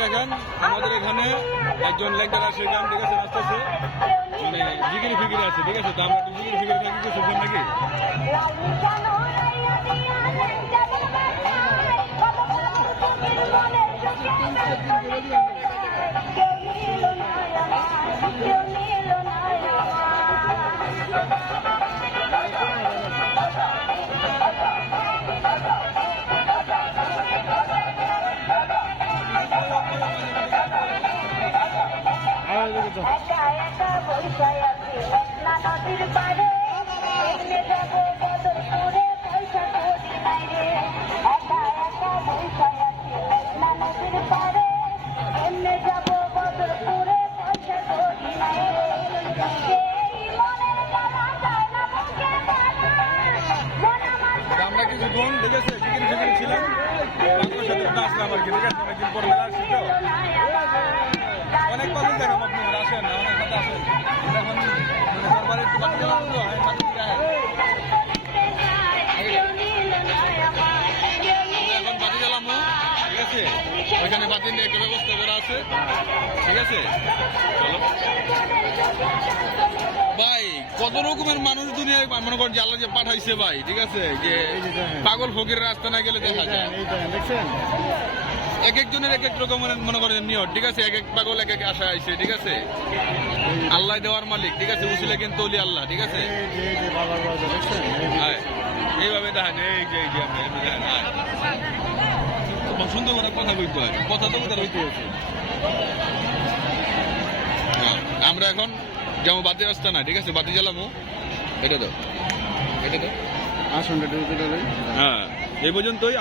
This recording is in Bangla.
দেখেন আমাদের এখানে একজন লেকচার আসে গান ঠিক আছে আসতেছে মানে জিগিরি ফিগিরি আছে ঠিক আছে তো আমরা একটু জিগিরি ফিগিরি থাকি কিছু শুনবেন নাকি আমরা কিছুক্ষণ ঠিক আছে জিগিরি ফিগিরি ছিলাম তারপর সাথে আসলাম আর কি ঠিক আছে অনেকদিন পর মেলা আসছি তো অনেক কথা দেখাম আপনি আসেন না অনেক কথা আসেন এখন দরবারে একটু বাতি জ্বালানো তো হয় বাতি এখন বাতি জ্বালামো ঠিক আছে ওইখানে বাতি নিয়ে একটা ব্যবস্থা করা আছে ঠিক আছে চলো ভাই কত রকমের মানুষ দুনিয়ায় মনে করেন যে আল্লাহ যে পাঠাইছে ভাই ঠিক আছে যে পাগল ফকির রাস্তা না গেলে দেখা যায় এক একজনের এক এক রকমের মনে করেন নিয়ত ঠিক আছে এক এক পাগল এক এক আশা আইছে ঠিক আছে আল্লাহ দেওয়ার মালিক ঠিক আছে উসিলে কিন্তু ওলি আল্লাহ ঠিক আছে এইভাবে দেখেন এই যে দেখেন সুন্দর করে কথা বলতে হয় কথা তো তার হইতে হচ্ছে আমরা এখন যেমন বাতি রাস্তা না ঠিক আছে বাতি জ্বালামো এটা তো আসুন হ্যাঁ এই পর্যন্তই